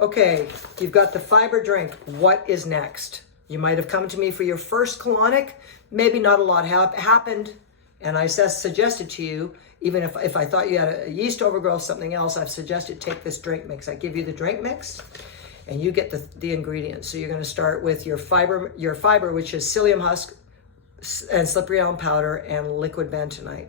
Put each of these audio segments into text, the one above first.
Okay, you've got the fiber drink. What is next? You might have come to me for your first colonic. Maybe not a lot happened, and I suggested to you, even if I thought you had a yeast overgrowth, something else, I've suggested take this drink mix. I give you the drink mix, and you get the ingredients. So you're going to start with your fiber, which is psyllium husk and slippery elm powder and liquid bentonite.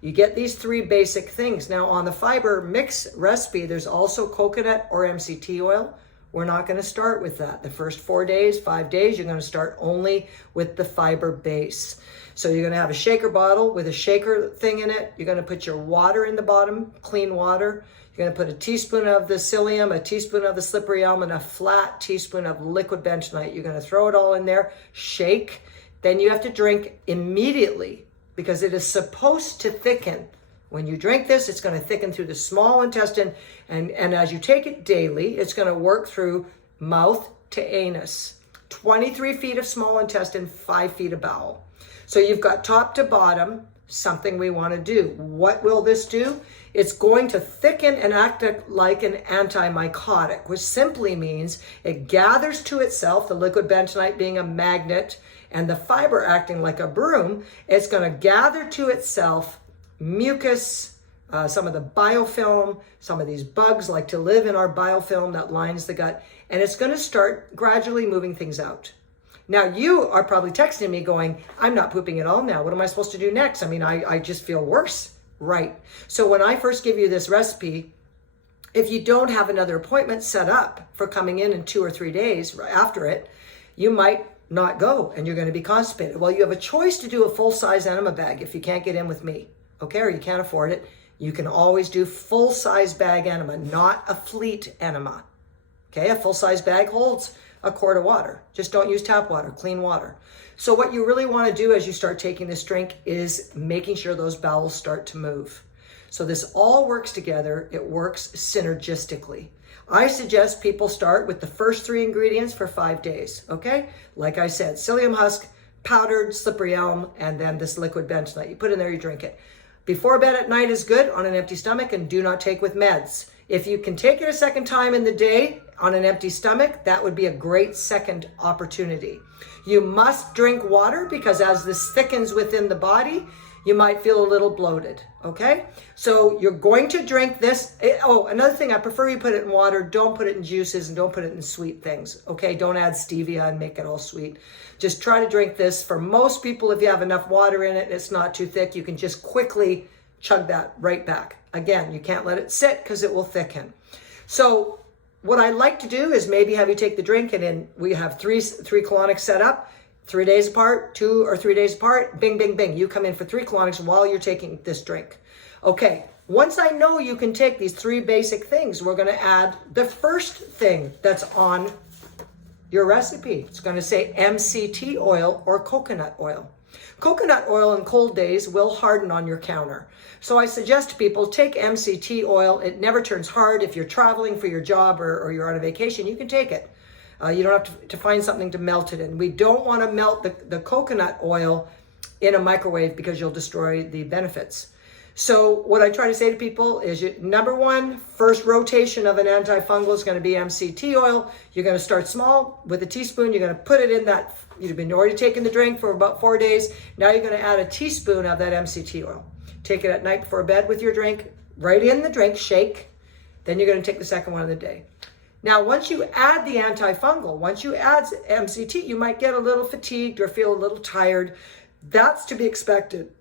You get these three basic things. Now on the fiber mix recipe, there's also coconut or MCT oil. We're not going to start with that. The first 4 days, 5 days, you're going to start only with the fiber base. So you're going to have a shaker bottle with a shaker thing in it. You're going to put your water in the bottom, clean water. You're going to put a teaspoon of the psyllium, a teaspoon of the slippery elm, and a flat teaspoon of liquid bentonite. You're going to throw it all in there, shake. Then you have to drink immediately, because it is supposed to thicken. When you drink this, it's going to thicken through the small intestine, and as you take it daily, it's going to work through mouth to anus. 23 feet of small intestine, 5 feet of bowel. So you've got top to bottom, something we want to do. What will this do? It's going to thicken and act like an antimycotic, which simply means it gathers to itself, the liquid bentonite being a magnet, and the fiber acting like a broom. It's going to gather to itself mucus, some of the biofilm. Some of these bugs like to live in our biofilm that lines the gut, and it's going to start gradually moving things out. Now you are probably texting me going, I'm not pooping at all now. What am I supposed to do next? I mean, I just feel worse. Right. So when I first give you this recipe, if you don't have another appointment set up for coming in 2 or 3 days after it, you might not go and you're going to be constipated. Well, you have a choice to do a full-size enema bag if you can't get in with me, okay, or you can't afford it. You can always do full-size bag enema, not a fleet enema. Okay, a full-size bag holds a quart of water. Just don't use tap water, clean water. So what you really want to do as you start taking this drink is making sure those bowels start to move. So this all works together. It works synergistically. I suggest people start with the first 3 ingredients for 5 days, okay? Like I said, psyllium husk, powdered slippery elm, and then this liquid bentonite. You put in there, you drink it. Before bed at night is good on an empty stomach, and do not take with meds. If you can take it a second time in the day on an empty stomach, that would be a great second opportunity. You must drink water, because as this thickens within the body, you might feel a little bloated, okay? So you're going to drink this. Oh, another thing, I prefer you put it in water. Don't put it in juices, and don't put it in sweet things, okay? Don't add stevia and make it all sweet. Just try to drink this. For most people, if you have enough water in it and it's not too thick, you can just quickly chug that right back. Again, you can't let it sit because it will thicken. So what I like to do is maybe have you take the drink, and then we have three colonics set up. 3 days apart, 2 or 3 days apart, bing, bing, bing. You come in for 3 colonics while you're taking this drink. Okay, once I know you can take these 3 basic things, we're going to add the first thing that's on your recipe. It's going to say MCT oil or coconut oil. Coconut oil in cold days will harden on your counter. So I suggest to people, take MCT oil. It never turns hard. If you're traveling for your job or you're on a vacation, you can take it. You don't have to find something to melt it in. We don't want to melt the coconut oil in a microwave, because you'll destroy the benefits. So what I try to say to people is, number 1, first rotation of an antifungal is going to be MCT oil. You're going to start small with a teaspoon. You're going to put it in that. You've been already taking the drink for about 4 days. Now you're going to add a teaspoon of that MCT oil. Take it at night before bed with your drink. Right in the drink, shake. Then you're going to take the second one of the day. Now, once you add the antifungal, once you add MCT, you might get a little fatigued or feel a little tired. That's to be expected,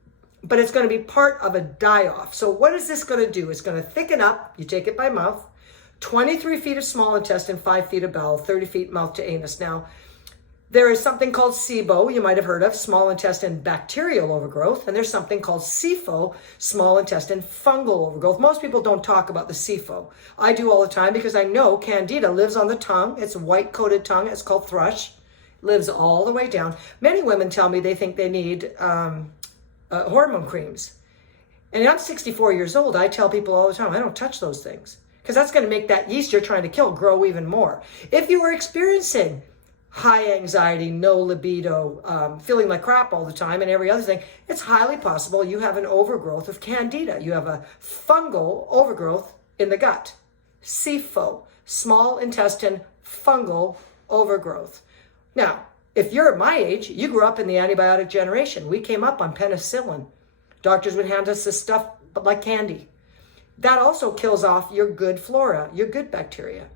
but it's going to be part of a die-off. So what is this going to do? It's going to thicken up. You take it by mouth. 23 feet of small intestine, 5 feet of bowel, 30 feet mouth to anus. Now, there is something called SIBO, you might have heard of, small intestine bacterial overgrowth, and there's something called SIFO, small intestine fungal overgrowth. Most people don't talk about the SIFO. I do all the time, because I know Candida lives on the tongue. It's a white-coated tongue. It's called thrush. Lives all the way down. Many women tell me they think they need hormone creams. And I'm 64 years old. I tell people all the time, I don't touch those things, because that's going to make that yeast you're trying to kill grow even more. If you are experiencing high anxiety, no libido, feeling like crap all the time, and every other thing, it's highly possible you have an overgrowth of Candida. You have a fungal overgrowth in the gut. SIFO, small intestine fungal overgrowth. Now, if you're my age, you grew up in the antibiotic generation. We came up on penicillin. Doctors would hand us this stuff like candy. That also kills off your good flora, your good bacteria.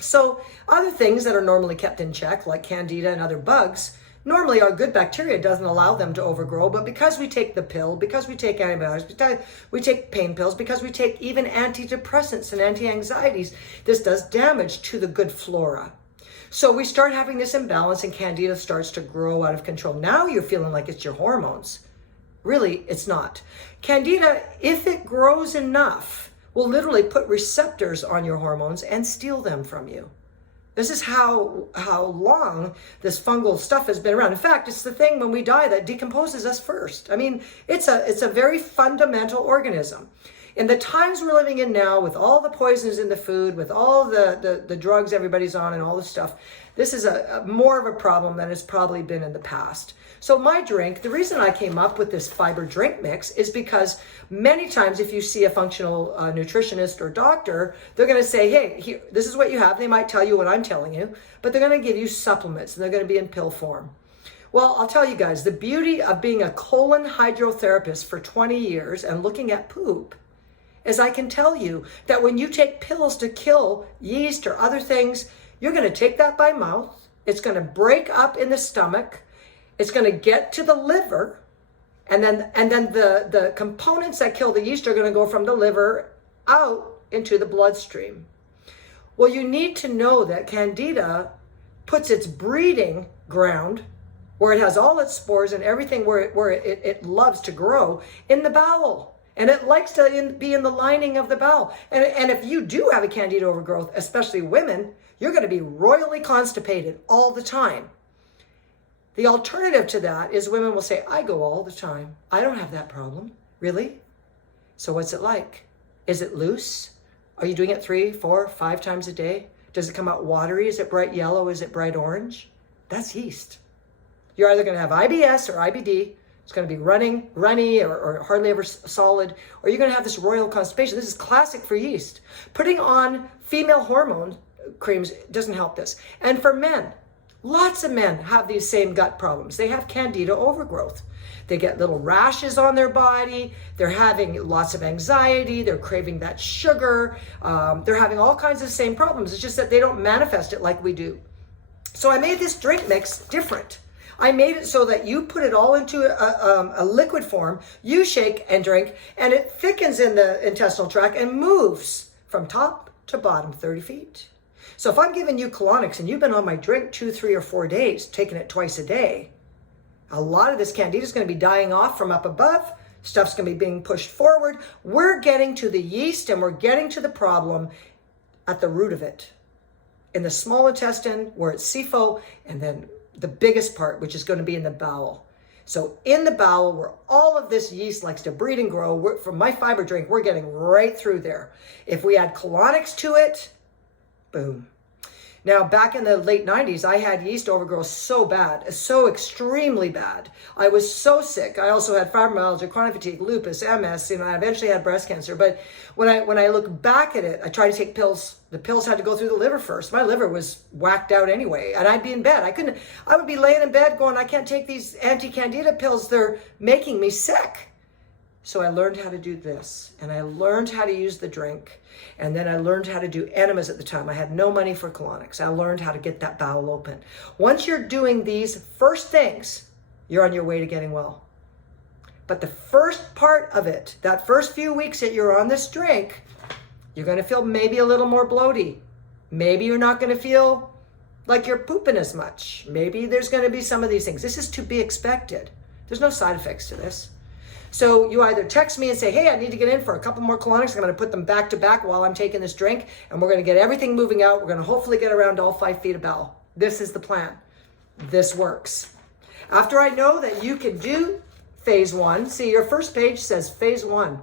So other things that are normally kept in check, like Candida and other bugs, normally our good bacteria doesn't allow them to overgrow, but because we take the pill, because we take antibiotics, because we take pain pills, because we take even antidepressants and anti-anxieties, this does damage to the good flora. So we start having this imbalance and Candida starts to grow out of control. Now you're feeling like it's your hormones. Really, it's not. Candida, if it grows enough, will literally put receptors on your hormones and steal them from you. This is how long this fungal stuff has been around. In fact, it's the thing when we die that decomposes us first. I mean, it's a very fundamental organism. In the times we're living in now, with all the poisons in the food, with all the drugs everybody's on and all this stuff, this is a more of a problem than it's probably been in the past. So my drink, the reason I came up with this fiber drink mix is because many times if you see a functional nutritionist or doctor, they're going to say, hey, here, this is what you have. They might tell you what I'm telling you, but they're going to give you supplements and they're going to be in pill form. Well, I'll tell you guys, the beauty of being a colon hydrotherapist for 20 years and looking at poop is I can tell you that when you take pills to kill yeast or other things, you're going to take that by mouth. It's going to break up in the stomach. It's going to get to the liver, and then the components that kill the yeast are going to go from the liver out into the bloodstream. Well, you need to know that Candida puts its breeding ground, where it has all its spores and everything where it loves to grow, in the bowel. And it likes to be in the lining of the bowel. And if you do have a Candida overgrowth, especially women, you're going to be royally constipated all the time. The alternative to that is women will say, I go all the time. I don't have that problem. Really? So what's it like? Is it loose? Are you doing it 3, 4, 5 times a day? Does it come out watery? Is it bright yellow? Is it bright orange? That's yeast. You're either going to have IBS or IBD. It's going to be runny or hardly ever solid, or you're going to have this royal constipation. This is classic for yeast. Putting on female hormone creams doesn't help this. And for men, lots of men have these same gut problems. They have Candida overgrowth. They get little rashes on their body. They're having lots of anxiety. They're craving that sugar. They're having all kinds of the same problems. It's just that they don't manifest it like we do. So I made this drink mix different. I made it so that you put it all into a liquid form, you shake and drink, and it thickens in the intestinal tract and moves from top to bottom 30 feet. So if I'm giving you Colonics and you've been on my drink 2, 3, or 4 days, taking it twice a day, a lot of this Candida is going to be dying off from up above. Stuff's going to be being pushed forward. We're getting to the yeast and we're getting to the problem at the root of it. In the small intestine, where it's SIFO, and then the biggest part, which is going to be in the bowel. So in the bowel, where all of this yeast likes to breed and grow, from my fiber drink, we're getting right through there. If we add Colonics to it, boom. Now, back in the late 90s, I had yeast overgrowth so bad, so extremely bad. I was so sick. I also had fibromyalgia, chronic fatigue, lupus, MS, and I eventually had breast cancer. But when I look back at it, I tried to take pills. The pills had to go through the liver first. My liver was whacked out anyway, and I'd be in bed. I would be laying in bed going, I can't take these anti-Candida pills. They're making me sick. So I learned how to do this, and I learned how to use the drink, and then I learned how to do enemas at the time. I had no money for Colonics. I learned how to get that bowel open. Once you're doing these first things, you're on your way to getting well. But the first part of it, that first few weeks that you're on this drink, you're going to feel maybe a little more bloaty. Maybe you're not going to feel like you're pooping as much. Maybe there's going to be some of these things. This is to be expected. There's no side effects to this. So you either text me and say, hey, I need to get in for a couple more Colonics. I'm going to put them back to back while I'm taking this drink, and we're going to get everything moving out. We're going to hopefully get around to all 5 feet of bowel. This is the plan. This works. After I know that you can do phase 1, see, your first page says phase 1.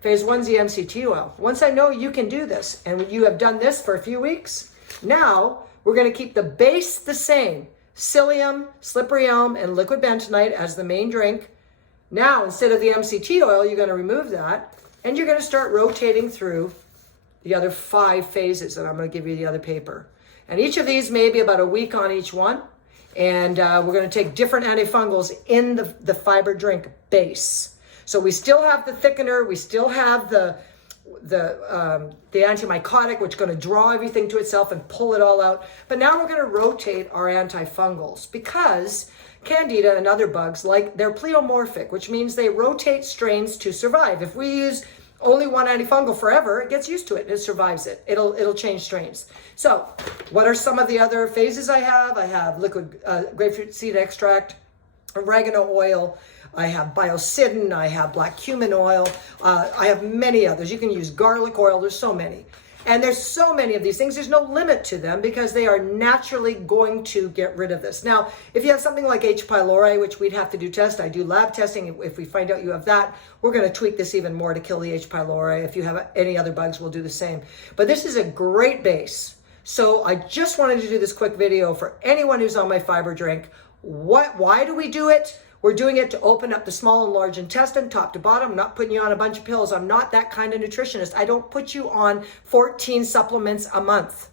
Phase 1's the MCT oil. Once I know you can do this, and you have done this for a few weeks, now we're going to keep the base the same. Psyllium, slippery elm, and liquid bentonite as the main drink. Now, instead of the MCT oil, you're going to remove that, and you're going to start rotating through the other 5 phases, and I'm going to give you the other paper. And each of these may be about a week on each one. And we're going to take different antifungals in the fiber drink base. So we still have the thickener, we still have the antimycotic, which is going to draw everything to itself and pull it all out. But now we're going to rotate our antifungals because Candida and other bugs, they're pleomorphic, which means they rotate strains to survive. If we use only one antifungal forever, it gets used to it and it survives it. It'll change strains. So what are some of the other phases I have? I have liquid grapefruit seed extract, oregano oil, I have biocidin, I have black cumin oil, I have many others. You can use garlic oil, there's so many. And there's so many of these things, there's no limit to them because they are naturally going to get rid of this. Now, if you have something like H. pylori, which we'd have to do test, I do lab testing. If we find out you have that, we're going to tweak this even more to kill the H. pylori. If you have any other bugs, we'll do the same. But this is a great base. So I just wanted to do this quick video for anyone who's on my fiber drink. Why do we do it? We're doing it to open up the small and large intestine, top to bottom. I'm not putting you on a bunch of pills. I'm not that kind of nutritionist. I don't put you on 14 supplements a month.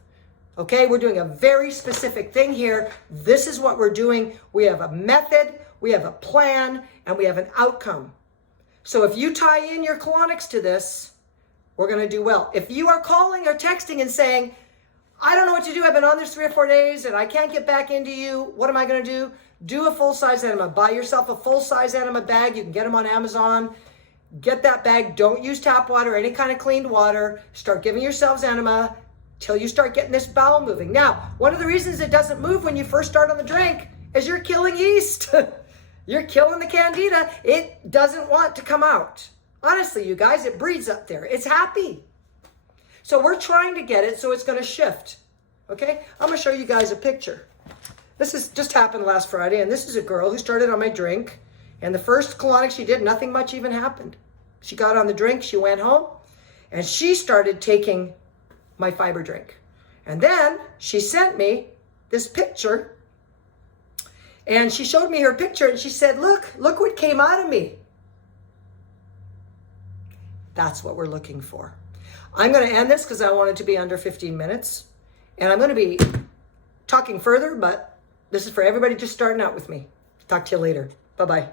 Okay, we're doing a very specific thing here. This is what we're doing. We have a method, we have a plan, and we have an outcome. So if you tie in your colonics to this, we're going to do well. If you are calling or texting and saying, I don't know what to do, I've been on this 3 or 4 days and I can't get back into you, what am I going to do? Do a full-size enema. Buy yourself a full-size enema bag. You can get them on Amazon. Get that bag. Don't use tap water or any kind of cleaned water. Start giving yourselves enema till you start getting this bowel moving. Now, one of the reasons it doesn't move when you first start on the drink is you're killing yeast. You're killing the Candida. It doesn't want to come out. Honestly, you guys, it breeds up there. It's happy. So we're trying to get it so it's going to shift. Okay? I'm going to show you guys a picture. This has just happened last Friday, and this is a girl who started on my drink, and the first colonic she did, nothing much even happened. She got on the drink, she went home, and she started taking my fiber drink. And then she sent me this picture, and she showed me her picture, and she said, look what came out of me. That's what we're looking for. I'm going to end this because I want it to be under 15 minutes, and I'm going to be talking further, but this is for everybody just starting out with me. Talk to you later. Bye-bye.